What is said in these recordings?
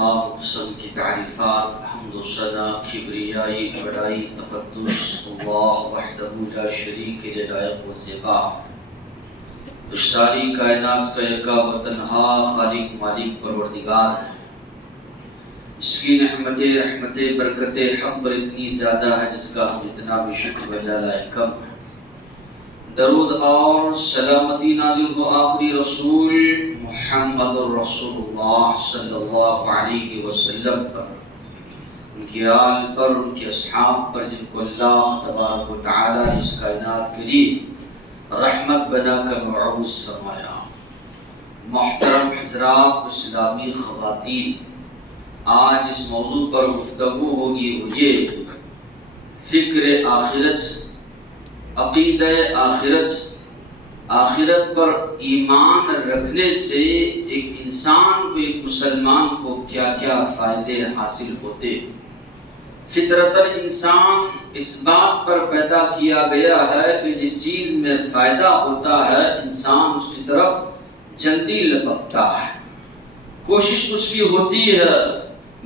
تمام قسم کی تعریفات، حمد و ثنا، کبریائی، بڑائی، تقدس اللہ وحدہ لا شریک کے لائق و زیبا، جو ساری کائنات کا یکا و تنہا خالق مالک پروردگار ہے۔ اس کی نعمتیں، رحمتیں، برکتیں ہم پر اتنی زیادہ ہے جس کا ہم اتنا بھی شکر بجا لائے کم ہے۔ درود اور سلامتی نازل ہو آخری رسول محمد رسول اللہ صلی اللہ علیہ وسلم پر، ان کی آل پر، ان کے اصحاب پر، جن کو اللہ تبارک و تعالی نے اس کائنات کے لیے رحمت بنا کر مبعوث فرمایا۔ محترم حضرات، اسلامی خواتین، آج اس موضوع پر گفتگو ہوگی وہ یہ فکر آخرت، عقیدہ آخرت، آخرت پر ایمان رکھنے سے ایک انسان کو، ایک مسلمان کو کیا کیا فائدے حاصل ہوتے۔ فطرتاً انسان اس بات پر پیدا کیا گیا ہے کہ جس چیز میں فائدہ ہوتا ہے انسان اس کی طرف جلدی لپکتا ہے، کوشش اس کی ہوتی ہے،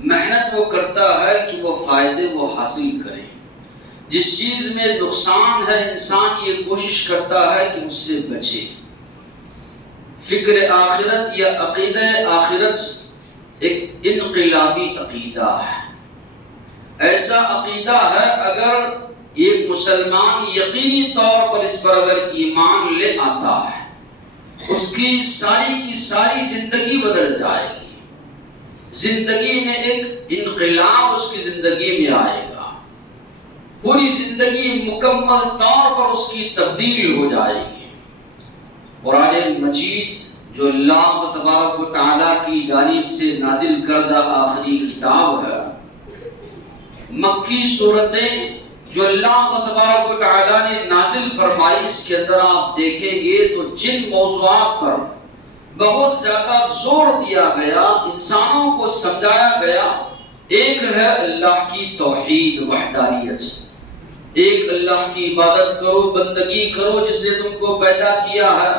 محنت وہ کرتا ہے کہ وہ فائدے وہ حاصل کرے۔ جس چیز میں نقصان ہے انسان یہ کوشش کرتا ہے کہ اس سے بچے۔ فکر آخرت یا عقیدہ آخرت ایک انقلابی عقیدہ ہے۔ ایسا عقیدہ ہے اگر ایک مسلمان یقینی طور پر اس پر اگر ایمان لے آتا ہے اس کی ساری زندگی بدل جائے گی، زندگی میں ایک انقلاب اس کی زندگی میں آئے گا، پوری زندگی مکمل طور پر اس کی تبدیل ہو جائے گی۔ قرآن مجید جو اللہ تبارک و تعالیٰ کی جانب سے نازل کردہ آخری کتاب ہے، مکی صورتیں جو اللہ تبارک و تعالیٰ نے نازل فرمائی، اس کے اندر آپ دیکھیں گے تو جن موضوعات پر بہت زیادہ زور دیا گیا، انسانوں کو سمجھایا گیا، ایک ہے اللہ کی توحید، وحدانیت، ایک اللہ کی عبادت کرو، بندگی کرو، جس نے تم کو پیدا کیا ہے،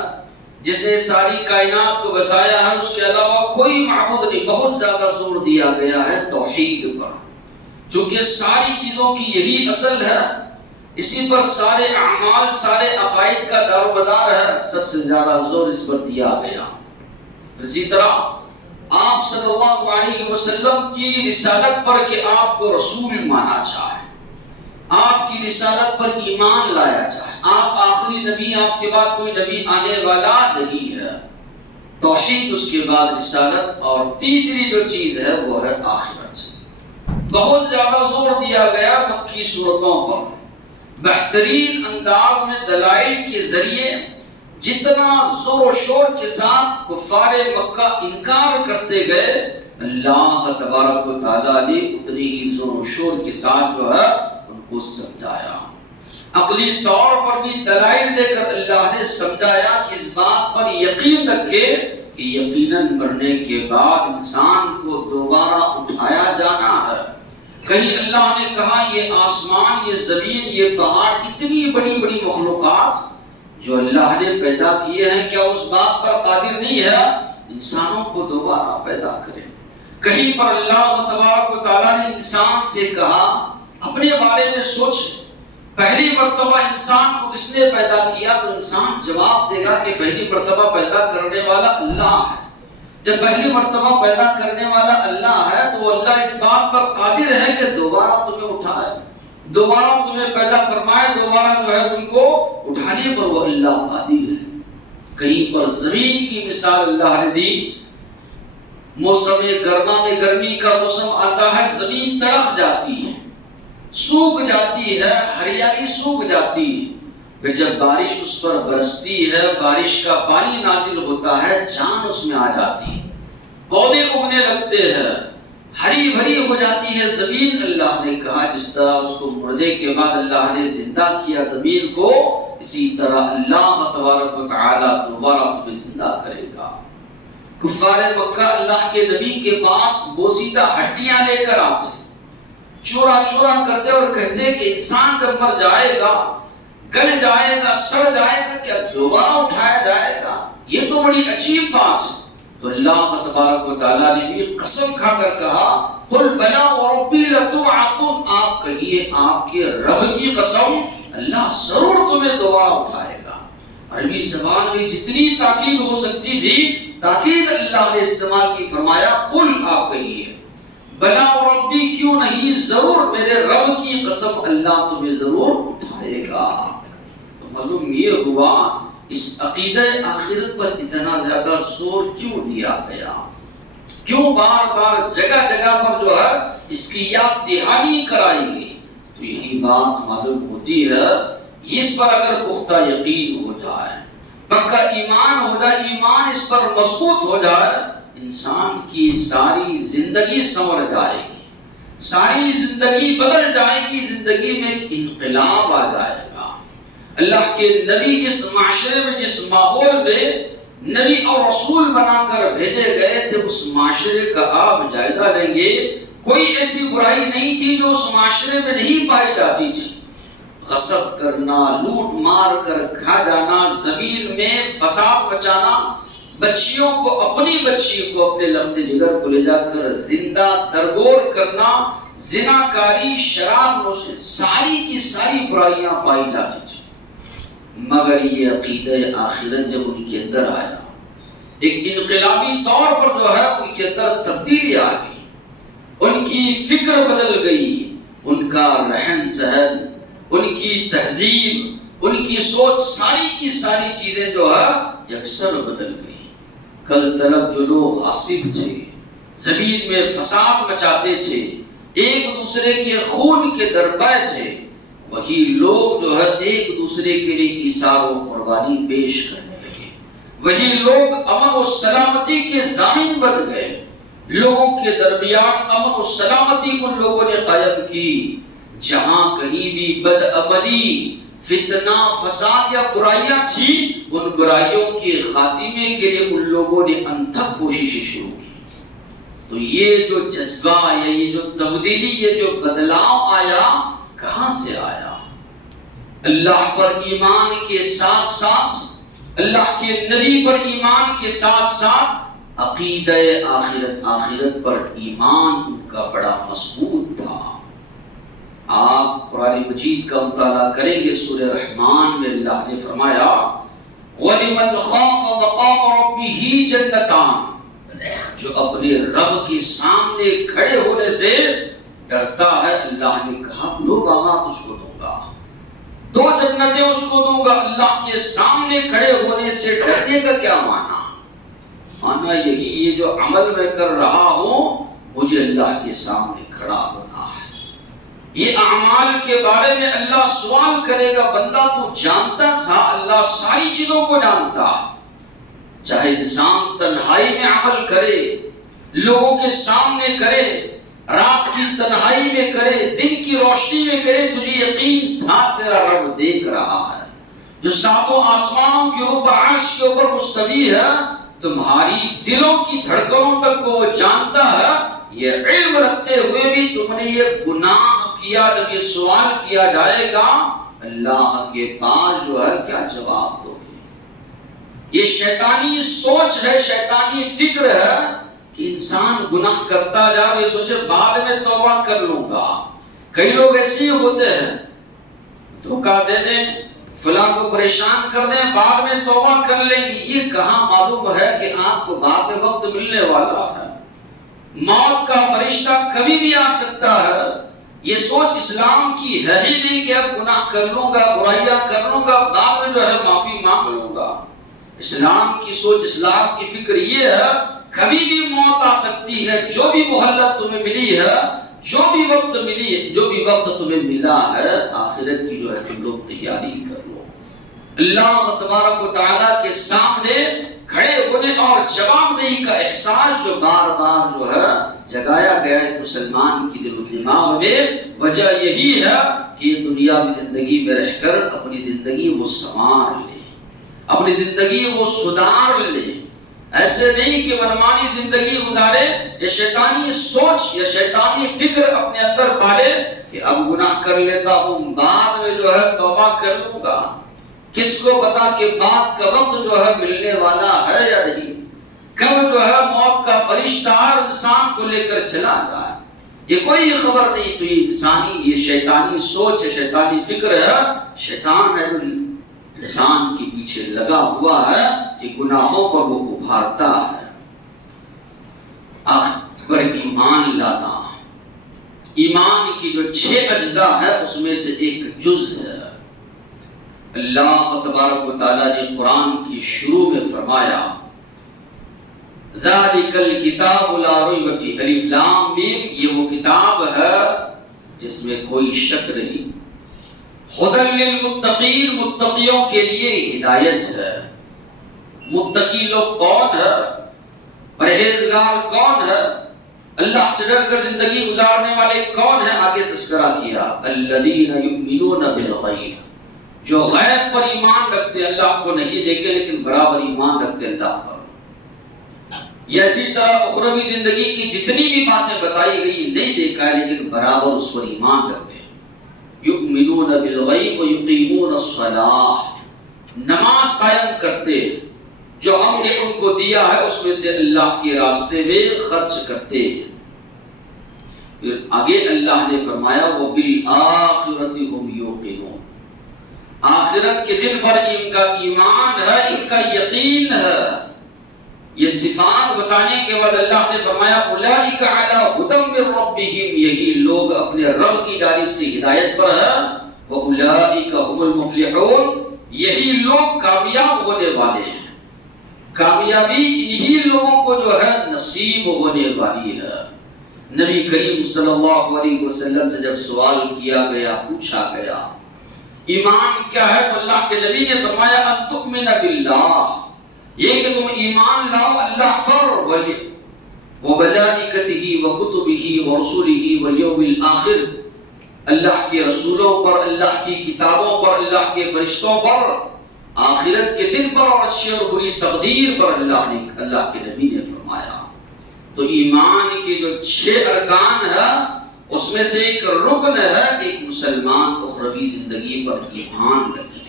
جس نے ساری کائنات کو بسایا ہے، اس کے علاوہ کوئی معبود نہیں۔ بہت زیادہ زور دیا گیا ہے توحید پر، چونکہ ساری چیزوں کی یہی اصل ہے، اسی پر سارے اعمال، سارے عقائد کا دار و مدار ہے، سب سے زیادہ زور اس پر دیا گیا۔ اسی طرح آپ صلی اللہ علیہ وسلم کی رسالت پر کہ آپ کو رسول مانا جائے، آپ کی رسالت پر ایمان لایا جائے، آپ آخری نبی، آپ کے بعد کوئی نبی آنے والا نہیں ہے۔ توحید، اس کے بعد رسالت، اور تیسری جو چیز ہے وہ ہے آخرت۔ بہت زیادہ زور دیا گیا مکی صورتوں پر، بہترین انداز میں دلائل کے ذریعے جتنا زور و شور کے ساتھ کفار مکہ انکار کرتے گئے، اللہ تبارک و تعالیٰ نے اتنی ہی زور و شور کے ساتھ جو ہے ان کو سمجھایا۔ عقلی طور پر بھی دلائل دے کر اللہ نے سمجھایا کہ اس بات پر یقین رکھے کہ یقیناً مرنے کے بعد انسان کو دوبارہ اٹھایا جانا ہے۔ کہیں اللہ نے کہا یہ آسمان، یہ زمین، یہ پہاڑ، اتنی بڑی بڑی مخلوقات جو اللہ نے پیدا کیے ہیں، کیا اس بات پر قادر نہیں ہے انسانوں کو دوبارہ پیدا کرے؟ کہیں پر اللہ تبارک و تعالیٰ نے انسان سے کہا اپنے بارے میں سوچ، پہلی مرتبہ انسان کو کس نے پیدا کیا؟ تو انسان جواب دے گا کہ پہلی مرتبہ پیدا کرنے والا اللہ ہے۔ جب پہلی مرتبہ پیدا کرنے والا اللہ ہے تو اللہ اس بات پر قادر ہے کہ دوبارہ تمہیں اٹھائے، دوبارہ تمہیں پیدا فرمائے، دوبارہ جو ہے تم کو اٹھانے پر وہ اللہ قادر ہے۔ کہیں پر زمین کی مثال اللہ نے دی، موسم گرما میں گرمی کا موسم آتا ہے، زمین تڑپ جاتی ہے، سوکھ جاتی ہے، ہریالی سوکھ جاتی ہے، پھر جب بارش اس پر برستی ہے، بارش کا پانی نازل ہوتا ہے، جان اس میں آ جاتی ہے، پودے اگنے لگتے ہیں، ہری بھری ہو جاتی ہے زمین۔ اللہ نے کہا جس طرح اس کو مردے کے بعد اللہ نے زندہ کیا زمین کو، اسی طرح اللہ تبارک و تعالی دوبارہ تمہیں زندہ کرے گا۔ کفار مکہ اللہ کے نبی کے پاس بوسیدہ ہڈیاں لے کر آتے، چورا چورا کرتے اور کہتے کہ انسان جب مر جائے گا، گل جائے گا، سڑ جائے گا، کیا دوبارہ اٹھایا جائے گا؟ یہ تو بڑی عجیب بات ہے۔ تو اللہ تبارک و تعالیٰ نے بھی قسم کھا کر کہا قل بلا وربی لتبعثن، آپ کہیے آپ کے رب کی قسم اللہ ضرور تمہیں دوبارہ اٹھائے گا۔ عربی زبان میں جتنی تاکید ہو سکتی تھی تاکید اللہ نے استعمال کی، فرمایا قل، آپ کہیے بلا ربی، کیوں نہیں، ضرور میرے رب کی قسم اللہ تمہیں ضرور اٹھائے گا۔ تو معلوم یہ ہوا اس عقیدہ آخرت پر اتنا زیادہ زور کیوں دیا گیا، کیوں بار بار جگہ جگہ پر جو ہے اس کی یاد دہانی کرائی گئی۔ تو یہی بات معلوم ہوتی ہے، اس پر اگر پختہ یقین ہو جائے، پکا ایمان ہو جائے، ایمان اس پر مضبوط ہو جائے، انسان کی ساری زندگی سنور جائے گی، ساری زندگی بدل جائے گی، زندگی میں ایک انقلاب آ جائے گا۔ اللہ کے نبی جس معاشرے میں، جس ماحول میں نبی اور رسول بنا کر بھیجے گئے تھے، اس معاشرے کا آپ جائزہ لیں گے، کوئی ایسی برائی نہیں تھی جو اس معاشرے میں نہیں پائی جاتی تھی۔ غصب کرنا، لوٹ مار کر کھا جانا، زمین میں فساد مچانا، بچیوں کو، اپنی بچی کو اپنے لخت جگر کو لے جا کر زندہ درگور کرنا، زناکاری، شراب نوشی، ساری کی ساری برائیاں پائی جاتی تھی۔ مگر یہ عقیدہ آخرت جب ان کے اندر آیا، ایک انقلابی طور پر جو ہے ان کے اندر تبدیلی آ گئی، ان کی فکر بدل گئی، ان کا رہن سہن، ان کی تہذیب، ان کی سوچ، ساری کی ساری چیزیں جو ہے یکسر بدل گئی۔ کل تلک جو لوگ غاصب تھے، زمین میں فساد مچاتے تھے، ایک دوسرے کے خون کے درپے تھے، وہی لوگ جو ہے ایک دوسرے کے لیے ایثار و قربانی پیش کرنے لگے، وہی لوگ امن و سلامتی کے ضامن بن گئے، لوگوں کے درمیان امن و سلامتی کو لوگوں نے قائم کی۔ جہاں کہیں بھی بدعملی، فتنہ، فساد یا برائیاں تھی، ان برائیوں کے خاتمے کے لیے ان لوگوں نے انتھک کوششیں شروع کی۔ تو یہ جو جذبہ یا یہ جو تبدیلی، یہ جو بدلاؤ آیا، کہاں سے آیا؟ اللہ پر ایمان کے ساتھ ساتھ، اللہ کے نبی پر ایمان کے ساتھ ساتھ عقیدہ آخرت پر ایمان ان کا بڑا مضبوط تھا۔ آپ قرآن مجید کا مطالعہ کریں گے، سورہ رحمان میں اللہ نے فرمایا وَلِمَنْ خَافَ مَقَامَ رَبِّهِ جَنَّتَانِ، جو اپنے رب کے سامنے کھڑے ہونے سے ڈرتا ہے، اللہ نے کہا 2 باغات اس کو دوں گا، 2 جنتیں اس کو دوں گا۔ اللہ کے سامنے کھڑے ہونے سے ڈرنے کا کیا معنی؟ معنی یہی، یہ جو عمل میں کر رہا ہوں، مجھے اللہ کے سامنے کھڑا ہونا ہے۔ یہ اعمال کے بارے میں اللہ سوال کرے گا، بندہ تو جانتا تھا، اللہ ساری چیزوں کو جانتا ہے۔ چاہے انسان تنہائی میں عمل کرے، لوگوں کے سامنے کرے، رات کی تنہائی میں کرے، دن کی روشنی میں کرے، تجھے یقین تھا تیرا رب دیکھ رہا ہے، جو 7 آسمانوں کے اوپر عرش کے اوپر مستوی ہے، تمہاری دلوں کی دھڑکنوں تک کو وہ جانتا ہے۔ یہ علم رکھتے ہوئے بھی تم نے یہ گناہ کیا، جب یہ سوال کیا جائے گا اللہ کے پاس جو ہے کیا جواب دو گے؟ یہ شیطانی سوچ ہے، شیطانی فکر ہے کہ انسان گناہ کرتا جائے، یہ سوچے بعد میں توبہ کر لوں گا۔ کئی لوگ ایسے ہی ہوتے ہیں، دھوکہ دے دیں، فلاں کو پریشان کر دیں، بعد میں توبہ کر لیں گے۔ یہ کہاں معلوم ہے کہ آپ کو بعد میں وقت ملنے والا ہے، موت کا فرشتہ کبھی بھی آ سکتا ہے۔ یہ سوچ اسلام کی ہے ہی نہیں کہ اب گناہ کر لوں گا، برائیاں کر لوں گا، بعد میں جو ہے معافی مانگ لوں گا۔ اسلام کی سوچ، اسلام کی فکر یہ ہے کبھی بھی موت آ سکتی ہے، جو بھی مہلت تمہیں ملی ہے، جو بھی وقت ملی ہے، جو بھی وقت تمہیں ملا ہے، آخرت کی جو ہے تم لوگ تیاری کر لو۔ اللہ تبارک و تعالیٰ کے سامنے کھڑے ہونے اور جواب دہی کا احساس جو بار بار جو ہے جگایا گیا ہے مسلمان کی دل و دماغ میں، وجہ یہی ہے کہ یہ دنیاوی زندگی میں رہ کر اپنی زندگی وہ سنوار لے، اپنی زندگی وہ سدھار لے۔ ایسے نہیں کہ منمانی زندگی گزارے، یا شیطانی سوچ یا شیطانی فکر اپنے اندر پالے کہ اب گناہ کر لیتا ہوں، بعد میں جو ہے توبہ کر لوں گا۔ کس کو پتا کہ بعد کا وقت جو ہے ملنے والا ہے یا نہیں؟ کب جو ہے موت کا فرشتہ انسان کو لے کر چلا جائے، یہ کوئی خبر نہیں۔ تو یہ انسانی، یہ شیطانی سوچ ہے، شیطانی فکر ہے۔ شیطان ہے انسان کے پیچھے لگا ہوا ہے کہ گناہوں پر وہ ابھارتا ہے۔ آخر پر ایمان لانا، ایمان کی جو 6 اجزاء ہے اس میں سے ایک جز ہے۔ اللہ تبارک و تعالیٰ نے قرآن کی شروع میں فرمایا ذالک الکتاب لا ریب فیہ، الف لام میم، یہ وہ کتاب ہے جس میں کوئی شک نہیں۔ ھدی للمتقین، متقیوں کے لیے ہدایت ہے۔ متقی لوگ کون ہے؟ پرہیزگار کون ہے؟ اللہ سے ڈر کر زندگی گزارنے والے کون ہیں؟ آگے تذکرہ کیا الذین یؤمنون بالغیب، جو غیب پر ایمان رکھتے، اللہ کو نہیں دیکھے لیکن برابر ایمان رکھتے اللہ پر۔ یہ اسی طرح اخروی زندگی کی جتنی بھی باتیں بتائی گئی نہیں دیکھا ہے لیکن برابر اس پر ایمان رکھتے ہیں۔ یؤمنون بالغیب ویقیمون الصلاۃ، نماز قائم کرتے، جو ہم نے ان کو دیا ہے اس میں سے اللہ کے راستے میں خرچ کرتے ہیں۔ پھر آگے اللہ نے فرمایا وبالآخرۃ ہم یوقنون، آخرت کے دن پر ان کا ایمان ہے، ان کا یقین ہے۔ یہ صفات بتانے کے بعد اللہ نے فرمایا اولئک علی ھدی من ربہم، یہی لوگ اپنے رب کی جانب سے ہدایت پر ہیں۔ واولئک هم المفلحون، یہی لوگ کامیاب ہونے والے ہیں۔ کامیابی انہی لوگوں کو جو ہے نصیب ہونے والی ہے۔ نبی کریم صلی اللہ علیہ وسلم سے جب سوال کیا گیا، پوچھا گیا ایمان کیا ہے، تو اللہ کے نبی نے فرمایا ان تؤمن باللہ، یہ کہ تم ایمان لاؤ اللہ پر، وملائکتہ وکتبہ ورسلہ والیوم الآخر، اللہ کے رسولوں پر، اللہ کی کتابوں پر، اللہ کے فرشتوں پر، آخرت کے دن پر اور اچھی اور بری تقدیر پر اللہ کے نبی نے فرمایا۔ تو ایمان کے جو 6 ارکان ہے اس میں سے ایک رکن ہے کہ ایک مسلمان اخروی زندگی پر ایمان رکھے۔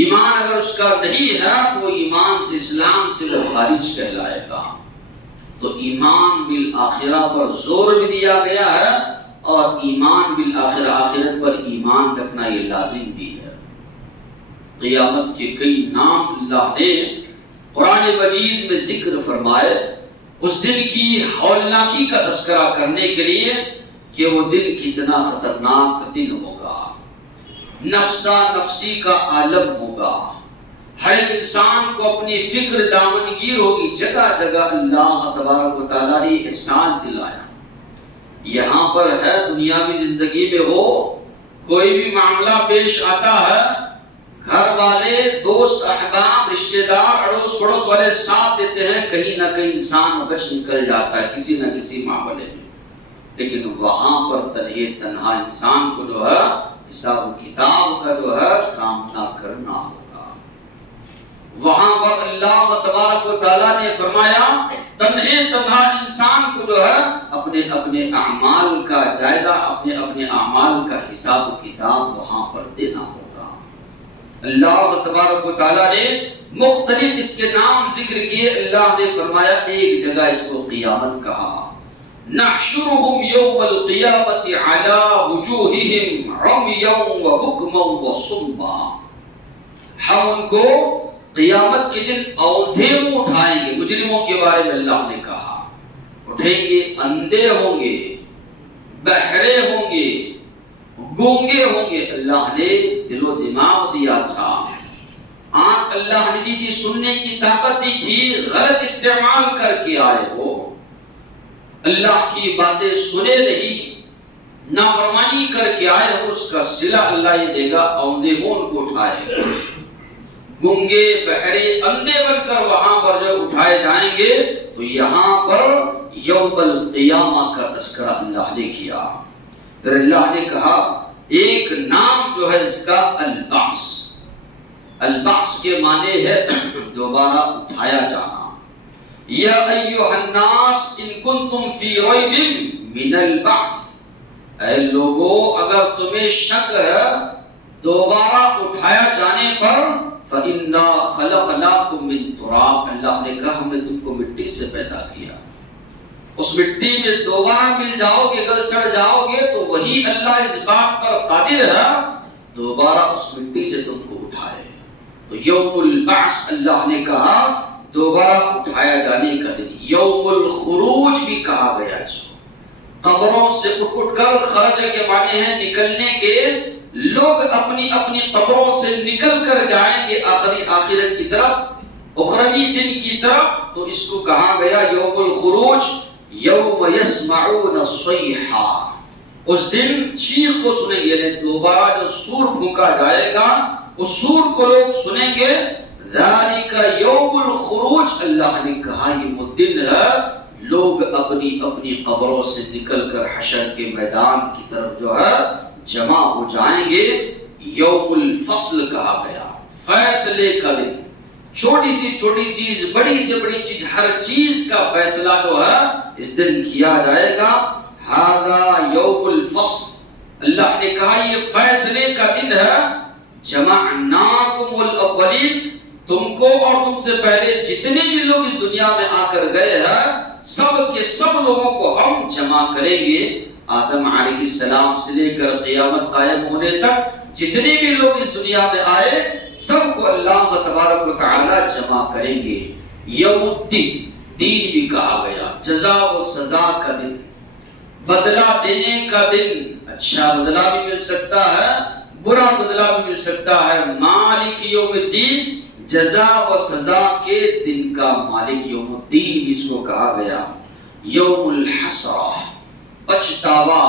ایمان اگر اس کا نہیں ہے تو ایمان سے، اسلام سے وہ خارج کہلائے گا۔ تو ایمان بالآخرہ پر زور بھی دیا گیا ہے، اور ایمان بالآخرہ، آخرت پر ایمان رکھنا یہ لازم بھی ہے۔ قیامت کے کئی نام اللہ نے قرآن مجید میں ذکر فرمائے اس دن کی ہولناکی کا تذکرہ کرنے کے لیے کہ وہ دن کتنا خطرناک دن ہوگا، نفسا نفسی کا عالم ہوگا، ہر ایک انسان کو اپنی فکر دامنگیر ہوگی۔ جگہ جگہ اللہ تبارک و تعالیٰ نے احساس دلایا، یہاں پر ہے دنیاوی زندگی میں ہو کوئی بھی معاملہ پیش آتا ہے، گھر والے، دوست، احباب، رشتہ دار، اڑوس پڑوس والے ساتھ دیتے ہیں، کہیں نہ کہیں انسان بچ نکل جاتا ہے کسی نہ کسی معاملے میں، لیکن وہاں پر تنہا انسان کو جو ہے حساب و کتاب کا جو ہے سامنا کرنا ہوگا۔ وہاں پر اللہ تبارک و تعالیٰ نے فرمایا تنہا انسان کو جو ہے اپنے اعمال کا جائزہ، اپنے اعمال کا حساب و کتاب وہاں پر دینا ہوگا۔ اللہ تبارک و تعالیٰ نے مختلف اس کے نام ذکر کیے۔ اللہ نے فرمایا ایک جگہ اس کو قیامت کہا، نحشرهم یوم القیامت علی وجوہہم عمیا وبکما وصما، ہم ان کو قیامت کے دن اودھے منہ اٹھائیں گے۔ مجرموں کے بارے میں اللہ نے کہا اٹھیں گے، اندھے ہوں گے، بہرے ہوں گے، گونگے ہوں گے۔ اللہ نے دل و دماغ دیا تھا، آنکھ اللہ نے دی تھی، سننے کی طاقت دی تھی، غلط استعمال کر کے آئے ہو، اللہ کی باتیں سنے نہیں، نافرمانی کر کے آئے ہو، اس کا صلہ اللہ یہ دے گا، اودھے منہ کو اٹھائے، گونگے بہرے اندھے بن کر وہاں پر جو اٹھائے جائیں گے۔ تو یہاں پر یوم القیامہ کا تذکرہ اللہ نے کیا۔ پھر اللہ نے کہا ایک نام جو ہے اس کا البعث، البعث کے معنی ہے دوبارہ اٹھایا جانا۔ یا ایھا الناس ان کنتم فی ریب من البعث، اے لوگو اگر تمہیں شک ہے دوبارہ اٹھایا جانے پر، فَإِنَّا خَلَقْنَاكُم مِّن تُرَابٍ، اللہ نے کہا ہم نے تم کو مٹی سے پیدا کیا، اس مٹی میں دوبارہ مل جاؤ گے، گل سڑ جاؤ گے، تو وہی اللہ اس بات پر قادر ہے دوبارہ اس مٹی سے تم کو اٹھائے۔ تو یوم البعث اللہ نے کہا دوبارہ اٹھایا جانے کا دن، یوم الخروج بھی کہا گیا اس کو، قبروں سے اٹھ کر، خرج کے معنی ہے نکلنے کے، لوگ اپنی اپنی قبروں سے نکل کر جائیں گے آخرت کی طرف، اخروی دن کی طرف، تو اس کو کہا گیا یوم الخروج، یوم یسمعون الصیحہ، اس دن چیخ کو سنیں گے، یعنی دوبارہ جو سور پھونکا جائے گا اس سور کو لوگ سنیں گے، ذالک یوم الخروج، اللہ نے کہا یہ وہ دن ہے لوگ اپنی اپنی قبروں سے نکل کر حشر کے میدان کی طرف جو ہے جمع ہو جائیں گے۔ یوم الفصل کہا گیا، فیصلے کا دن، چھوٹی سی چھوٹی چیز، بڑی سے بڑی چیز، ہر چیز کا فیصلہ جو ہے اس دن کیا جائے گا۔ ھذا یوم الفصل، اللہ نے کہا یہ فیصلے کا دن ہے۔ جمعناکم الاولین، تم کو اور تم سے پہلے جتنے بھی لوگ اس دنیا میں آ کر گئے ہیں سب کے سب لوگوں کو ہم جمع کریں گے، آدم علیہ السلام سے لے کر قیامت قائم ہونے تک جتنے بھی لوگ اس دنیا میں آئے سب کو اللہ تبارک و تعالی جمع کریں گے۔ یوم الدین، دین بھی کہا گیا، جزا و سزا کا دن، بدلہ دینے کا دن، اچھا بدلہ بھی مل سکتا ہے، برا بدلہ بھی مل سکتا ہے۔ مالک یوم الدین، جزا و سزا کے دن کا مالک، یوم الدین بھی اس کو کہا گیا۔ یوم الحسرہ، پچھتاوا،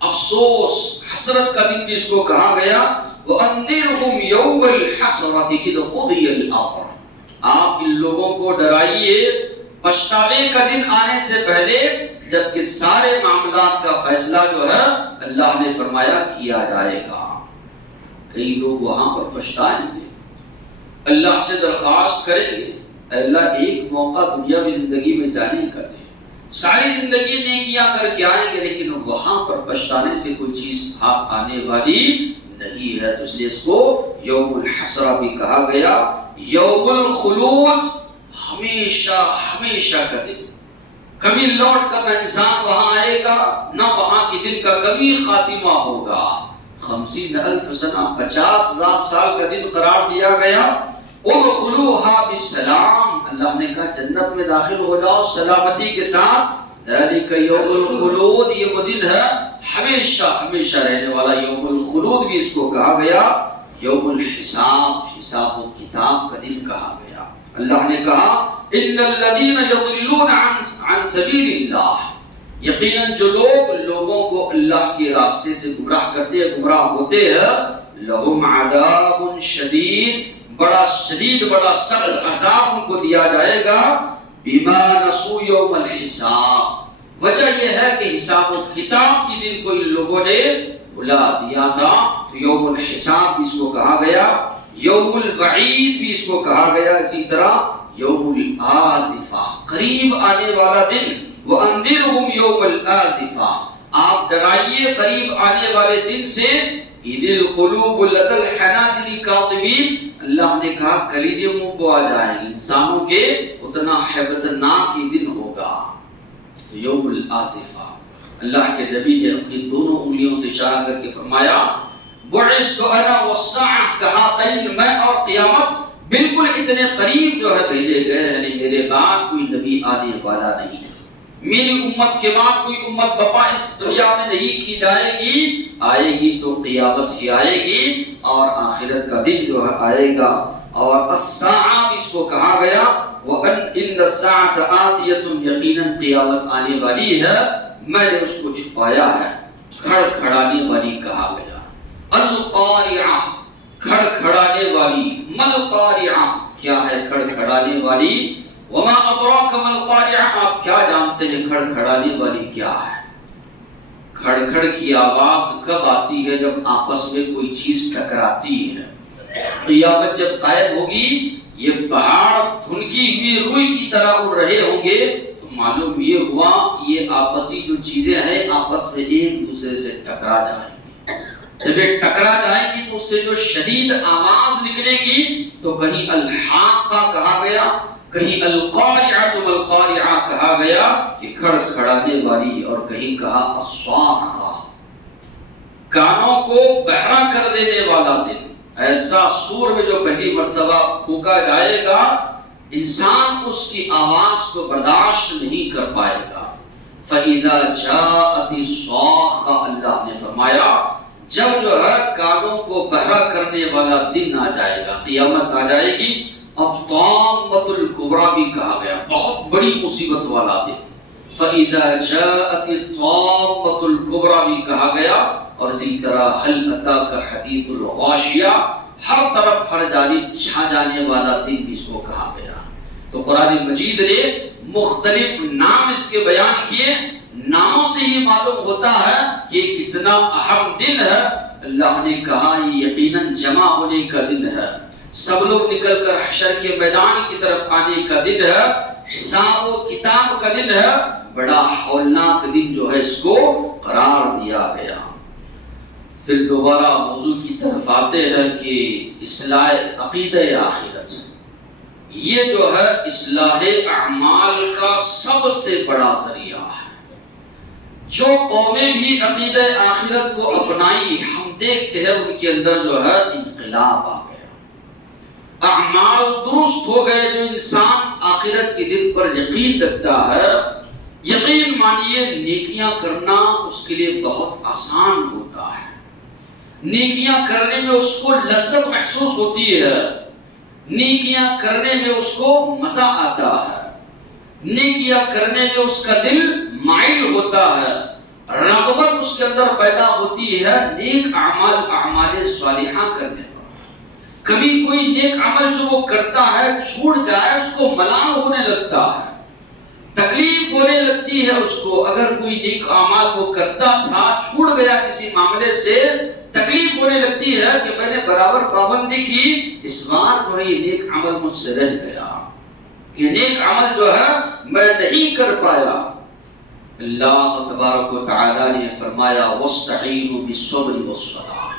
افسوس، حسرت کا دن بھی اس کو کہا گیا۔ وَأَنذِرْهُمْ يَوْمَ الْحَسْرَةِ إِذْ قُضِيَ الْأَمْرُ، آپ ان لوگوں کو ڈرائیے پچھتاوے کا دن آنے سے پہلے، جبکہ سارے معاملات کا فیصلہ جو ہے اللہ نے فرمایا کیا جائے گا۔ کئی لوگ وہاں پر پچھتائیں گے، اللہ سے درخواست کریں گے اے اللہ ایک موقع دنیاوی زندگی میں جانے کا دے، ساری زندگی نیکیاں کر کے آئیں گے، لیکن وہاں پر پچھتانے سے کوئی چیز ہاتھ آنے والی نہیں ہے، تو اس لیے اس کو یوم الحسرہ بھی کہا گیا۔ یوم الخلود، ہمیشہ ہمیشہ کا دن، کبھی لوٹ کر نہ انسان وہاں آئے گا نہ وہاں کی دن کا کبھی خاتمہ ہوگا۔ 50,000 سنہ، 50,000 سال کا دن قرار دیا گیا۔ ادخلوها بالسلام، اللہ نے کہا جنت میں داخل ہو جاؤ سلامتی کے ساتھ۔ ذالک یوم الخلود، یہ وہ دن ہے ہمیشہ ہمیشہ رہنے والا، یوم الخلود بھی اس کو کہا گیا۔ یوم الحساب، حساب و کتاب کا دن کہا گیا۔ اللہ نے کہا ان الذین یضلون عن سبیل اللہ، یقیناً جو لوگ لوگوں کو اللہ کے راستے سے گمراہ کرتے ہیں، گمراہ ہوتے ہیں، لہم عذاب شدید، بڑا شدید بڑا سخت عذاب ان کو دیا جائے گا۔ بما نسوا یوم الحساب، وجہ یہ ہے کہ حساب و کتاب کی دن کو ان لوگوں نے بھلا دیا تھا، تو یوم الحساب بھی اس کو کہا گیا۔ یوم الوعید بھی اس کو کہا گیا، اسی طرح یوم الآزفہ، قریب آنے والا دن۔ وَأَنذِرْهُمْ يَوْمَ الْآزِفَةِ، آپ ڈرائیے قریب آنے والے دن سے۔ اِذِ الْقُلُوبُ لَدَى الْحَنَاجِرِ كَاظِمِينَ، اللہ نے کہا کلیجے منہ کو آ جائیں گے انسانوں کے، اتنا ہیبتناک یہ دن ہوگا۔ یوم الآزفہ، اللہ کے نبی نے اپنی دونوں انگلیوں سے اشارہ کر کے فرمایا بُعِثْتُ أَنَا وَالسَّاعَةُ كَهَاتَيْنِ، میں اور قیامت بالکل اتنے قریب جو ہے بھیجے گئے، یعنی میرے بعد کوئی نبی آنے والا نہیں، میری امت کے بعد کوئی امت بپا اس دنیا میں نہیں کی جائے گی، آئے گی تو قیامت ہی آئے گی اور آخرت کا دن جو ہے آئے گا۔ اور الساعہ بھی اس کو کہا گیا، وَإِنَّ السَّاعَةَ آتِيَةٌ، یقیناً قیامت آنے والی ہے، میں نے اس کو چھپایا ہے۔ کھڑ کھڑانے والی کہا گیا، القارعہ، کھڑ کھڑانے والی، مل قارعہ، کیا ہے کھڑ کھڑانے والی؟ وما ادراک ما القارعہ، آپ کیا جانتے ہیں کھڑ کھڑانے والی کیا ہے؟ کھڑ کھڑ کی آواز کب آتی ہے؟ جب آپس میں کوئی چیز ٹکراتی ہے۔ قیامت جب قائم ہوگی، یہ پہاڑ دھنکی ہوئی روئی کی طرح اڑ رہے ہوں گے، تو معلوم یہ ہوا یہ آپسی جو چیزیں ہیں آپس میں ایک دوسرے سے ٹکرا جائیں گی۔ جب یہ ٹکرا جائیں گی تو اس سے جو شدید آواز نکلے گی، تو کہیں الحاقہ کہا گیا، کہیں القارعۃ والقارعہ کہا گیا کہ کھڑ کھڑانے والی، اور کہیں کہا الصاخہ، کانوں کو بہرا کر دینے والا دن۔ ایسا سور میں جو پہلی مرتبہ پھونکا جائے گا، انسان اس کی آواز کو برداشت نہیں کر پائے گا۔ فَإِذَا جَاءَتِ الصَّاخَّةُ، اللہ نے فرمایا جب جو ہے کانوں کو بہرا کرنے والا دن آ جائے گا، قیامت آ جائے گی۔ الطامۃ الکبریٰ بھی کہا گیا، بہت بڑی مصیبت والا دن۔ فَإِذَا جَاءَتِ الطَّامَّةُ الْكُبْرَىٰ بھی کہا گیا، اور اسی طرح هل أتاك حدیث الغاشیہ، ہر طرف ہر جانب چھا جانے والا دن بھی اس کو کہا گیا۔ تو قرآن مجید نے مختلف نام اس کے بیان کیے، ناموں سے ہی معلوم ہوتا ہے کہ کتنا اہم دن ہے۔ اللہ نے کہا یہ یقیناً جمع ہونے کا دن ہے، سب لوگ نکل کر حشر کے میدان کی طرف آنے کا دن ہے، حساب و کتاب کا دن ہے، بڑا ہولناک دن جو ہے اس کو قرار دیا گیا۔ پھر دوبارہ موضوع کی طرف آتے ہیں کہ اصلاح عقیدہ آخرت، یہ جو ہے اصلاح اعمال کا سب سے بڑا ذریعہ ہے۔ جو قومیں بھی عقیدہ آخرت کو اپنائی، ہم دیکھتے ہیں ان کے اندر جو ہے انقلاب آ گیا، اعمال درست ہو گئے۔ جو انسان آخرت کے دن پر یقین رکھتا ہے، یقین مانیے نیکیاں کرنا اس کے لیے بہت آسان ہوتا ہے، نیکیاں کرنے میں اس کو لذت محسوس ہوتی ہے، نیکیاں کرنے میں اس کو مزہ آتا ہے، نیکیاں کرنے میں اس کا دل مائل ہوتا ہے، رغبت اس کے اندر پیدا ہوتی ہے نیک اعمال صالحہ کرنے پر۔ کبھی کوئی نیک عمل جو وہ کرتا ہے چھوٹ جائے، اس کو ملال ہونے لگتا ہے، تکلیف ہونے لگتی ہے اس کو۔ اگر کوئی نیک اعمال وہ کرتا تھا، چھوٹ گیا کسی معاملے سے، تکلیف ہونے لگتی ہے کہ میں نے برابر پابندی کی، اس بار جو ہے یہ نیک عمل مجھ سے رہ گیا، یہ نیک عمل جو ہے میں نہیں کر پایا۔ اللہ تبارک و تعالی نے فرمایا وَاسْتَعِينُوا بِالصَّبْرِ وَالصَّلَاةِ،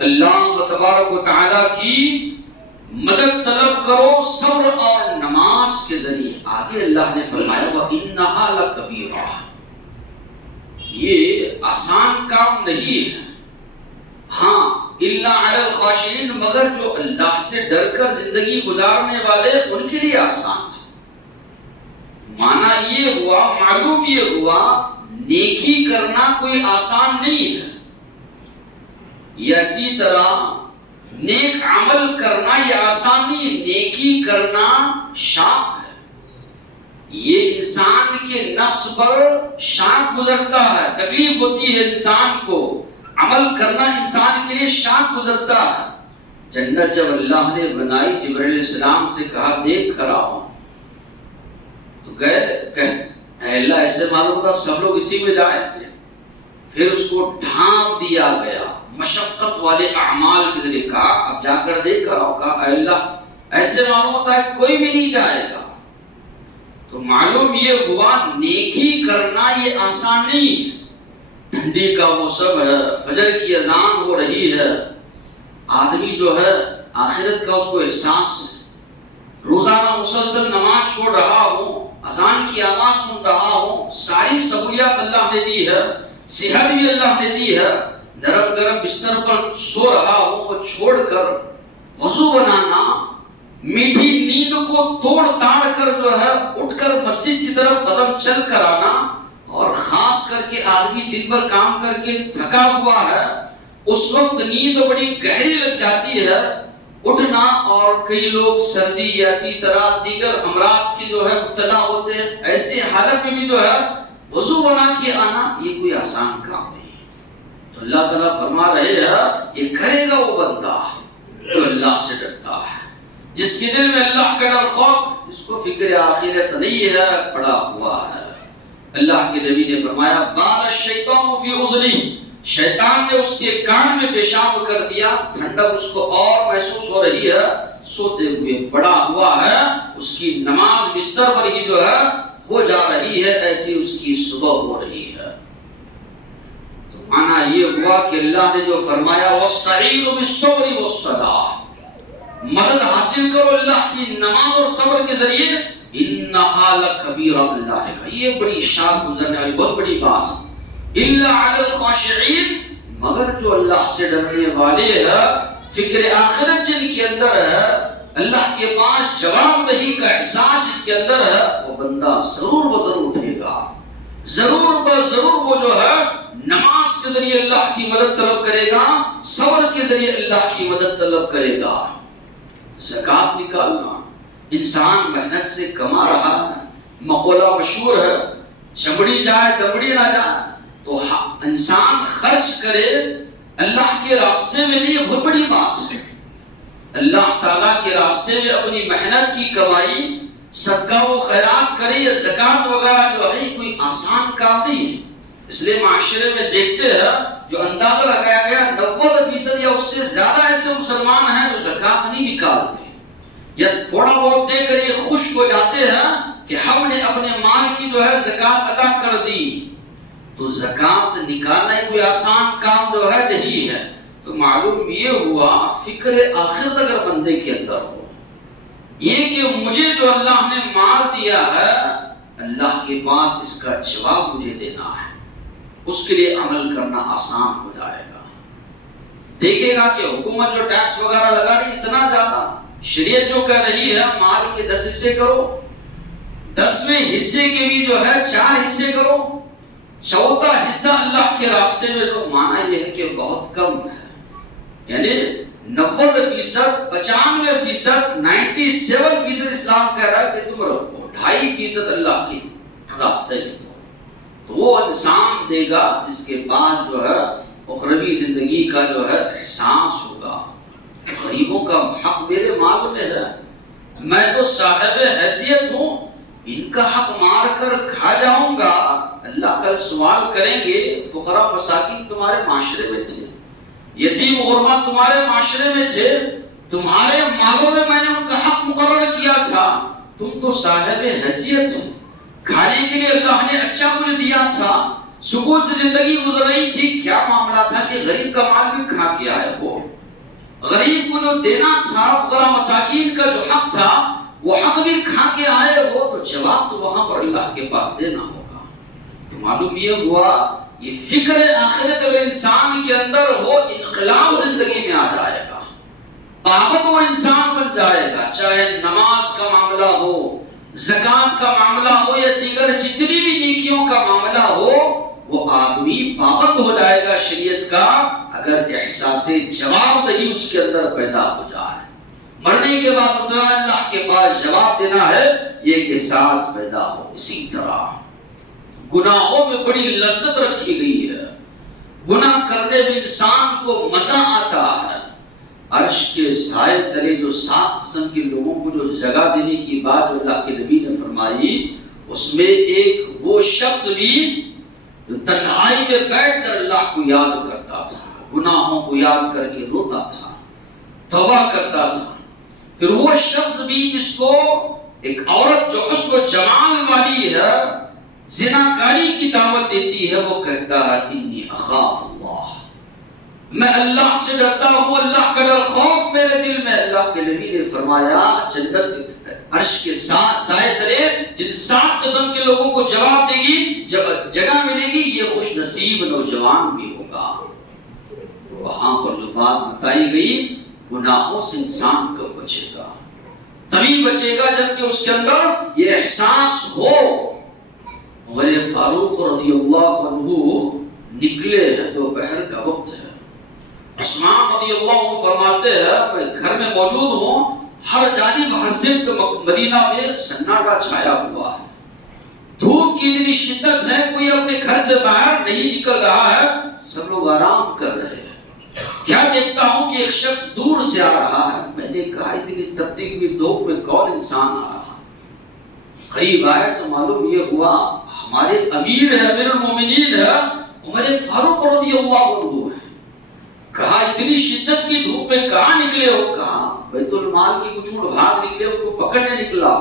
اللہ تبارک و تعالی کی مدد طلب کرو صبر اور نماز کے ذریعے۔ آگے اللہ نے فرمایا وَإِنَّهَا لَكَبِيرَةٌ، یہ آسان کام نہیں ہے، ہاں اِلَّا عَلَى الْخَاشِعِينَ، مگر جو اللہ سے ڈر کر زندگی گزارنے والے ان کے لیے آسان ہے۔ معنی یہ ہوا، معلوم یہ ہوا، نیکی کرنا کوئی آسان نہیں ہے، یہ اسی طرح نیک عمل کرنا یہ آسان نہیں ہے، نیکی کرنا شاق ہے، یہ انسان کے نفس پر شاق گزرتا ہے، تکلیف ہوتی ہے انسان کو، عمل کرنا انسان کے لیے شاق گزرتا ہے۔ جنت جب اللہ نے بنائی، جبرائیل علیہ السلام سے کہا دیکھ کر آؤ، تو اے اللہ ایسے معلوم ہوتا سب لوگ اسی میں جائیں گے۔ پھر اس کو ڈھانپ دیا گیا مشقت والے اعمال کے ذریعے، کہا اب جا کر دیکھ کر آؤ، کہا اے اللہ ایسے معلوم ہوتا ہے کوئی بھی نہیں جائے گا۔ تو معلوم یہ ہوا نیکی کرنا یہ آسان نہیں ہے۔ ٹھنڈی کا موسم ہے، فجر کی اذان ہو رہی ہے، آدمی جو ہے آخرت کا اس کو احساس ہے، روزانہ مسلسل نماز چھوڑ رہا ہوں، اذان کی آواز سن رہا ہوں، ساری سہولیات اللہ نے دی ہے، صحت بھی اللہ نے دی ہے، نرم گرم بستر پر سو رہا ہوں، وہ چھوڑ کر وضو بنانا، میٹھی نیند کو توڑ تاڑ کر جو ہے اٹھ کر مسجد کی طرف قدم چل کر آنا، اور خاص کر کے آدمی دن بھر کام کر کے تھکا ہوا ہے، اس وقت نیند بڑی گہری لگ جاتی ہے، اٹھنا، اور کئی لوگ سردی یا اسی طرح دیگر امراض کی جو ہے مبتلا ہوتے ہیں، ایسے حالت میں بھی جو ہے وضو بنا کے آنا یہ کوئی آسان کام نہیں۔ تو اللہ تعالیٰ فرما رہے ہیں یہ کرے گا وہ بندہ جو اللہ سے ڈرتا ہے، جس کے دل میں اللہ کا ڈر خوف، جس کو فکر آخرت نہیں ہے، پڑا ہوا ہے۔ اللہ کے نبی نے فرمایا بال الشیطان فی اذنہ، شیطان نے اس کے کان میں پیشاب کر دیا، ٹھنڈک اس کو اور محسوس ہو رہی ہے، سوتے ہوئے پڑا ہوا ہے، اس کی نماز بستر پر ہی جو ہے ہو جا رہی ہے، ایسی اس کی صبح ہو رہی ہے۔ تو معنی یہ ہوا کہ اللہ نے جو فرمایا وَاسْتَعِينُوا بِالصَّبْرِ وَالصَّلَاةِ، مدد حاصل کرو اللہ کی نماز اور صبر کے ذریعے، اِنَّهَا لَكَبِيرَةٌ، اللہ نے کہا یہ بڑی شان گزرنے والی بہت بڑی بات ہے، إِلَّا عَلَى الْخَاشِعِينَ، مگر جو اللہ سے ڈرنے والے ہیں، فکر آخرت جن کے اندر ہے، اللہ کے پاس جواب دہی کا احساس اس کے اندر ہے، وہ بندہ ضرور و ضرور اٹھے گا، ضرور ضرور وہ جو ہے نماز کے ذریعے اللہ کی مدد طلب کرے گا، صبر کے ذریعے اللہ کی مدد طلب کرے گا۔ زکوٰۃ نکالنا، انسان محنت سے کما رہا ہے، مقولہ مشہور ہے چمڑی جائے دمڑی نہ جائے، تو انسان خرچ کرے اللہ کے راستے میں، نہیں یہ بہت بڑی بات ہے۔ اللہ تعالیٰ کے راستے میں اپنی محنت کی کمائی صدقہ و خیرات کرے یا زکوٰۃ وغیرہ جو ہے کوئی آسان کام نہیں ہے۔ اس لیے معاشرے میں دیکھتے ہیں جو اندازہ لگایا گیا 90% یا اس سے زیادہ ایسے مسلمان ہیں جو زکوٰۃ نہیں نکالتے، یا تھوڑا بہت دے کر یہ خوش ہو جاتے ہیں کہ ہم نے اپنے مال کی جو ہے زکوٰۃ ادا کر دی۔ تو زکوٰۃ نکالنا کوئی آسان کام جو ہے نہیں ہے۔ تو معلوم یہ ہوا فکر آخرت اگر بندے کے اندر ہو، یہ کہ مجھے جو اللہ نے مال دیا ہے اللہ کے پاس اس کا جواب مجھے دینا ہے، اس کے لیے عمل کرنا آسان ہو جائے گا۔ دیکھے گا کہ حکومت جو ٹیکس وغیرہ لگا رہی اتنا زیادہ، شریعت جو کہہ رہی ہے مال کے 10 حصے کرو، 10ویں حصے کے بھی جو ہے 4 حصے کرو، چوتھا حصہ اللہ کے راستے میں، تو معنی یہ ہے کہ بہت کم ہے، یعنی 90%، 95%، 97% اسلام کہہ رہا ہے کہ تم رکھو، 2.5% اللہ کے راستے میں، تو وہ انسان دے گا جس کے پاس جو ہے اخروی زندگی کا جو ہے احساس ہوگا۔ غریبوں کا حق میرے مال میں ہے، میں تو صاحب حیثیت ہوں، ان کا حق مار کر کھا جاؤں گا، اللہ کل سوال کریں گے فقراء مساکین تمہارے معاشرے میں تھے، یتیم غربا تمہارے معاشرے میں تھے، تمہارے مالوں میں میں نے ان کا حق مقرر کیا تھا، تم تو صاحب حیثیت تھے، کھانے کے لیے اللہ نے اچھا مجھے دیا تھا، سکون سے زندگی گزر رہی تھی، کیا معاملہ تھا کہ غریب کا مال بھی کھا کے آئے ہو؟ غریب کو جو دینا تھا، فقراء مساکین کا جو حق تھا وہ حق بھی کھا کے آئے ہو، تو جواب تو وہاں پر اللہ کے پاس دینا ہوگا۔ تو معلوم یہ ہوا یہ فکر آخرت اگر انسان کے اندر ہو، انقلاب زندگی میں آ جائے گا، پابند وہ انسان بن جائے گا، چاہے نماز کا معاملہ ہو، زکوٰۃ کا معاملہ ہو یا دیگر جتنی بھی نیکیوں کا معاملہ ہو، وہ آدمی پابند ہو جائے گا شریعت کا اگر احساس جواب دہی اس کے اندر پیدا ہو جائے۔ مرنے کے بعد اتنا اللہ کے پاس جواب دینا ہے، یہ ایک احساس پیدا ہو۔ اسی طرح گناہوں میں بڑی لذت رکھی گئی ہے، گناہ کرنے میں انسان کو مزہ آتا ہے۔ عرش کے سائے تلے جو 7 قسم کے لوگوں کو جو جگہ دینے کی بات اللہ کے نبی نے فرمائی، اس میں ایک وہ شخص بھی جو تنہائی میں بیٹھ کر اللہ کو یاد کرتا تھا، گناہوں کو یاد کر کے روتا تھا، توبہ کرتا تھا۔ پھر وہ شخص بھی جس کو ایک عورت جو حسن و جمال والی ہے زناکاری کی دعوت دیتی ہے، وہ کہتا ہے انی اخاف اللہ، میں اللہ سے ڈرتا ہوں، اللہ کا ڈر خوف میرے دل میں۔ اللہ کے نبی نے فرمایا جنت عرش کے سائے تلے جن 7 قسم کے لوگوں کو جواب دے گی، جگہ ملے گی، یہ خوش نصیب نوجوان بھی ہوگا۔ تو وہاں پر جو بات بتائی گئی، گناہوں سے انسان کب بچے گا؟ تبھی بچے گا جبکہ اس کے اندر یہ احساس ہو۔ عمر فاروق رضی اللہ عنہ نکلے ہیں، دوپہر کا وقت ہے، عثمان رضی اللہ عنہ فرماتے ہیں میں گھر میں موجود ہوں، ہر جانب ہر سمت مدینہ میں سناٹا چھایا ہوا ہے، دھوپ کی اتنی شدت ہے، کوئی اپنے گھر سے باہر نہیں نکل رہا ہے، سب لوگ آرام کر رہے ہیں۔ کیا دیکھتا ہوں کہ ایک شخص دور سے آ رہا ہے، میں نے کہا اتنی تپتی ہوئی دھوپ میں کون انسان آ رہا؟ قریب آئے تو معلوم یہ ہوا ہمارے امیر ہے، امیر المومنین ہے، عمر فاروق رضی اللہ عنہ ہے۔ کہا اتنی شدت کی دھوپ میں کہاں نکلے ہو؟ کہا بیت المال کی کچھ اونٹ بھاگ نکلے، ان کو پکڑنے نکلا۔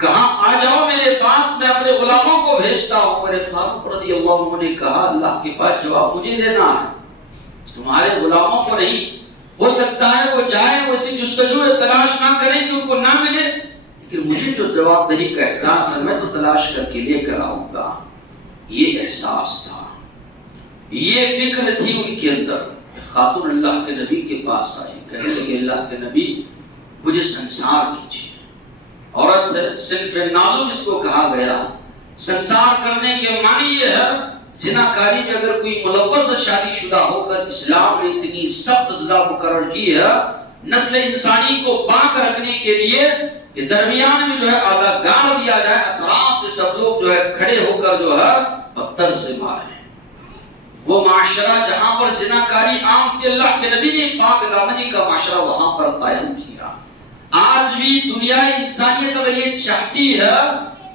کہا آ جاؤ میرے پاس، میں اپنے غلاموں کو بھیجتا ہوں۔ عمر فاروق رضی اللہ عنہ نے کہا اللہ کے پاس جواب مجھے دینا ہے، تمہارے غلاموں کو نہیں۔ ہو سکتا ہے وہ جائیں، وہ اسی جستجو تلاش نہ کریں کہ ان کو نہ ملے، لیکن مجھے جو جواب دہی کا احساس ہے میں تو تلاش کر کے لے کر آؤں گا۔ یہ احساس تھا، یہ فکر تھی ان کے اندر۔ خاتون اللہ کے نبی کے پاس آئی، کہنے لگے اللہ کے نبی مجھے سنسار کیجیے۔ عورت صنف نازک اس کو کہا گیا۔ سنسار کرنے کے معنی یہ ہے زناکاری میں اگر کوئی ملوث شادی شدہ ہو کر اسلام نے اتنی سخت سزا مقرر کی ہے نسل انسانی کو پاک رکھنے کے لیے کہ درمیان میں جو ہے آگاہ دیا جائے، اطراف سے سب لوگ جو ہے کھڑے ہو کر جو ہے پتھر سے مارے۔ وہ معاشرہ جہاں پر زناکاری عام تھی، اللہ کے نبی نے پاک دامنی کا معاشرہ وہاں پر قائم کیا۔ آج بھی دنیا انسانیت اگر یہ چاہتی ہے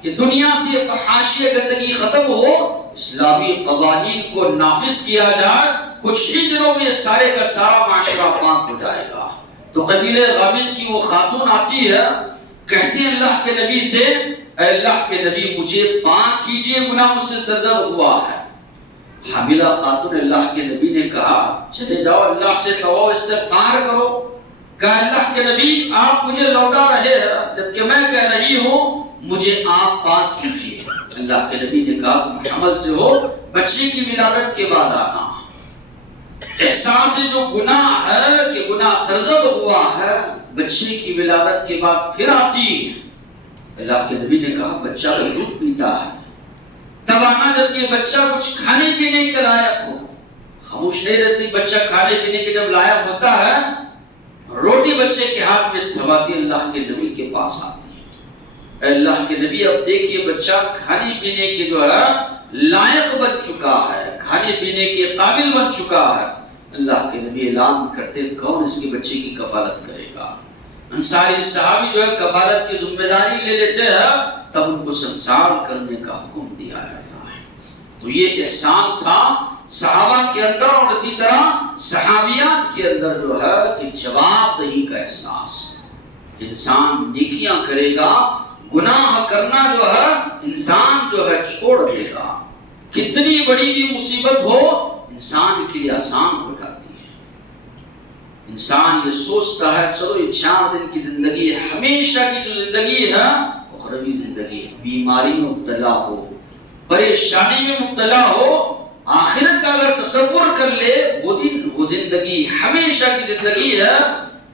کہ دنیا سے فحاشی گندگی ختم ہو، اسلامی قوانین کو نافذ کیا جائے، کچھ ہی دنوں میں سارے کا سارا معاشرہ پاک ہو جائے گا۔ تو قبیلہ غامد کی وہ خاتون آتی ہے، کہتی ہے اللہ کے نبی سے اے اللہ کے نبی مجھے پاک کیجئے، گناہ مجھ سے سرزد ہوا ہے۔ حاملہ خاتون اللہ کے نبی نے کہا چلے جاؤ اللہ سے توبہ استغفار کرو۔ کہا اللہ کے نبی آپ مجھے لوٹا رہے ہیں جبکہ میں کہہ رہی ہوں مجھے آپ پاک کیجئے۔ اللہ کے نبی نے کہا تم حمل سے ہو، بچے کی ولادت کے بعد آنا۔ احساس جو گناہ ہے کہ گناہ سرزد ہوا ہے بچے کی ولادت کے بعد پھر آتی ہے۔ اللہ کے نبی نے کہا بچہ تو دودھ پیتا ہے، تب آنا جب یہ بچہ کچھ کھانے پینے کے لائق ہو۔ خاموش نہیں رہتی، بچہ کھانے پینے کے جب لائق ہوتا ہے روٹی بچے کے ہاتھ میں تھماتی اللہ کے نبی کے پاس آتی ہے۔ اے اللہ کے نبی اب دیکھیے بچہ کھانے پینے کے جو ہے لائق بن چکا ہے، کھانے پینے کے قابل بن چکا ہے۔ اللہ کے نبی اعلان کرتے کون اس کے بچے کی کفالت کرے گا؟ انصاری صحابی جو ہے کفالت کی ذمہ داری لے لیتے ہیں، تب ان کو سنسار کرنے کا حکم دیا جاتا ہے۔ تو یہ احساس تھا صحابہ کے اندر اور اسی طرح صحابیات کے اندر جو ہے کہ جواب دہی کا احساس۔ انسان نیکیاں کرے گا، گناہ کرنا جو ہے انسان جو ہے چھوڑ دے گا۔ کتنی بڑی بھی مصیبت ہو انسان کے لیے آسان ہو جاتی ہے۔ انسان یہ سوچتا ہے چلو یہ 4 دن کی زندگی ہے، ہمیشہ کی جو زندگی ہے اخروی زندگی ہے۔ بیماری میں مبتلا ہو، پریشانی میں مبتلا ہو، آخرت کا اگر تصور کر لے وہ دن وہ زندگی ہمیشہ کی زندگی ہے۔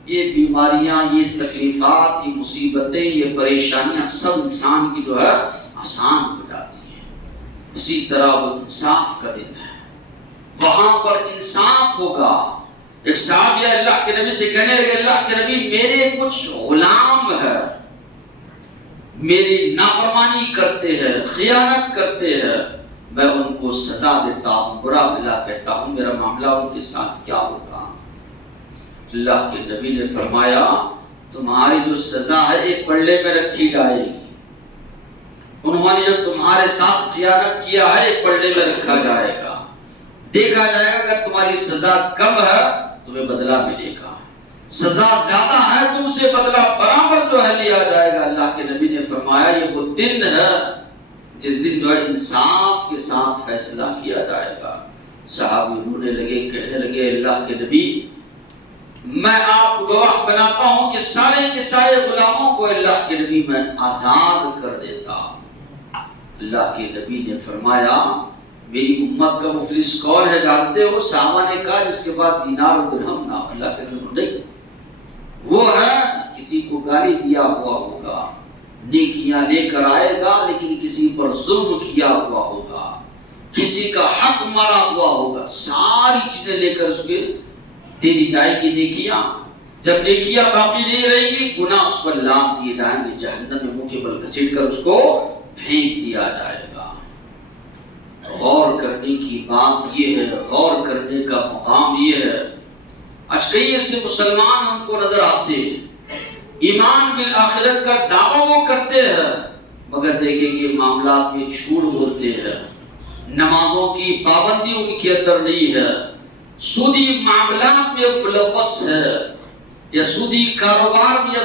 یہ بیماریاں، یہ تکلیفات، یہ مصیبتیں، یہ پریشانیاں سب انسان کی جو ہے آسان ہو جاتی ہیں۔ اسی طرح وہ انصاف کا دن ہے، وہاں پر انصاف ہوگا۔ ایک صحابی اللہ کے نبی سے کہنے لگے اللہ کے نبی میرے کچھ غلام ہے، میری نافرمانی کرتے ہیں، خیانت کرتے ہیں، میں ان کو سزا دیتا ہوں، برا بھلا کہتا ہوں، میرا معاملہ ان کے ساتھ کیا ہوگا؟ اللہ کے نبی نے فرمایا تمہاری جو سزا ہے ایک پلڑے میں رکھی جائے گی۔ انہوں نے جو تمہارے ساتھ خیانت کیا ہے ایک پلڑے میں رکھا جائے گا، دیکھا جائے گا اگر تمہاری سزا کم ہے تمہیں بدلہ ملے گا، سزا زیادہ ہے تم سے بدلہ برابر جو ہے لیا جائے گا۔ اللہ کے نبی نے فرمایا یہ وہ دن ہے جس دن جو ہے انصاف کے ساتھ فیصلہ کیا جائے گا۔ صحابی رونے لگے، کہنے لگے اللہ کے نبی میں آپ کو گواہ بناتا ہوں کہ سارے کے سارے غلاموں کو اللہ کے نبی میں آزاد کر دیتا ہوں۔ اللہ کے نبی نے فرمایا میری امت کا مفلس کون ہے جانتے ہو؟ صحابہ نے کہا جس کے بعد دینار و درہم نہ ہو۔ اللہ کے نبی نہیں، وہ ہے کسی کو گالی دیا ہوا ہوگا، نیکیاں لے کر آئے گا لیکن کسی پر ظلم کیا ہوا ہوگا، کسی کا حق مارا ہوا ہوگا، ساری چیزیں لے کر اس کے دے دی جائے گی نیکیاں۔ جب نیکیاں باقی نہیں رہے گی گناہ اس پر لاد دیے جائیں گے، جہنم میں منہ کے بل گھسیٹ کر اس کو پھینک دیا جائے گا۔ غور کرنے کی بات یہ ہے، غور کرنے کا مقام یہ ہے۔ آج کئی ایسے مسلمان ہم کو نظر آتے ہیں ایمان بالآخرت کا دعویٰ وہ کرتے ہیں مگر دیکھیں گے معاملات میں جھوٹ بولتے ہیں، نمازوں کی پابندی ان کے اندر نہیں ہے، سودی معاملات میں ملوث ہے، یا سودی کاروبار میں یا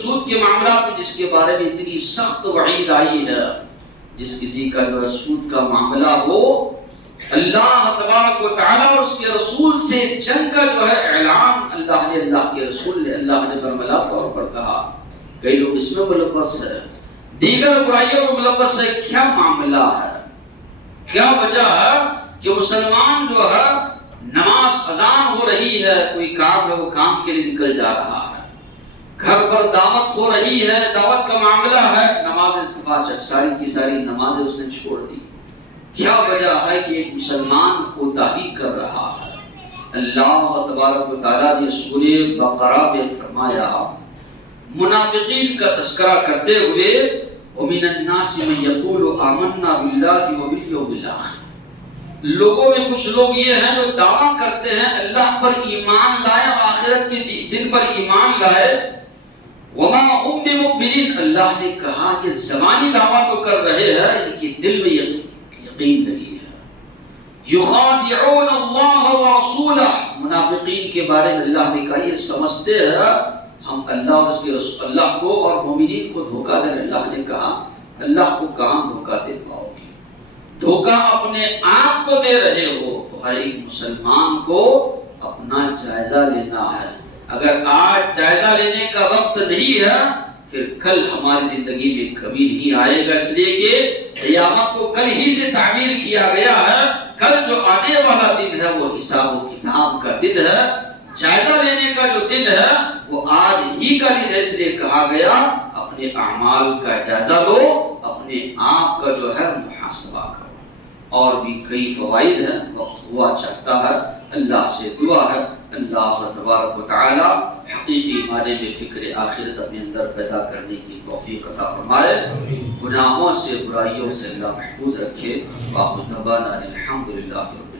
سود کے معاملات میں جس کے بارے میں اتنی سخت وعید آئی ہے، جس کسی کا جو ہے سود کا معاملہ ہو، اللہ تبارک و تعالیٰ اور اس کے رسول سے جنگ کا جو ہے اعلان اللہ کے رسول نے، اللہ نے برملا طور پر کہا۔ کئی لوگ اس میں ملوث ہے، دیگر برائیوں میں ملوث ہے۔ کیا معاملہ ہے، کیا وجہ ہے کہ مسلمان جو ہے نماز اذان ہو رہی ہے، کوئی کام ہے وہ کام کے لیے نکل جا رہا ہے، گھر پر دعوت ہو رہی ہے، دعوت کا معاملہ ہے، نماز صبح ساری کی ساری نمازیں اس نے چھوڑ دی۔ کیا وجہ ہے کہ ایک مسلمان کوتاہی کر رہا ہے؟ اللہ تبارک و تعالیٰ نے سورہ بقرہ میں فرمایا، منافقین کا تذکرہ کرتے ہوئے، وَمِنَ النَّاسِ مَن يَقُولُ آمَنَّا بِاللَّهِ وَبِالْيَوْمِ الْآخِرِ، لوگوں میں کچھ لوگ یہ ہیں جو دعویٰ کرتے ہیں اللہ پر ایمان لائے اور آخرت کے دن پر ایمان لائے، وَمَا هُمْ بِمُؤْمِنِينَ، اللہ نے کہا کہ زبانی دعویٰ تو کر رہے ہیں، ان کی دل میں یقین نہیں ہے۔ يُخَادِعُونَ اللَّهَ وَرَسُولَهُ، منافقین کے بارے میں اللہ نے کہا یہ سمجھتے ہیں ہم اللہ اور اس کے رسول، اللہ کو اور مومنین کو دھوکہ دیں۔ اللہ نے کہا اللہ کو کہاں دھوکہ دے پاؤ گے، دھوکہ اپنے آپ کو دے رہے ہو۔ تو ہر ایک مسلمان کو اپنا جائزہ لینا ہے۔ اگر آج جائزہ لینے کا وقت نہیں ہے، پھر کل ہماری زندگی میں کبھی نہیں آئے گا، اس لیے کہ قیامت کو کل ہی سے تعبیر کیا گیا ہے۔ کل جو آنے والا دن ہے وہ حساب و کتاب کا دن ہے، جائزہ لینے کا جو دن ہے وہ آج ہی کا دن ہے۔ اس لیے کہا گیا اپنے اعمال کا جائزہ لو، اپنے آپ کا جو ہے محاسبہ کرو۔ اور بھی کئی فوائد ہیں، وقت ہوا چاہتا ہے، اللہ سے دعا ہے اللہ تبارک و تعالی حقیقی معنی میں فکر آخرت اپنے اندر پیدا کرنے کی توفیق عطا فرمائے، گناہوں سے برائیوں سے اللہ محفوظ رکھے۔ وآخر دعوانا الحمدللہ۔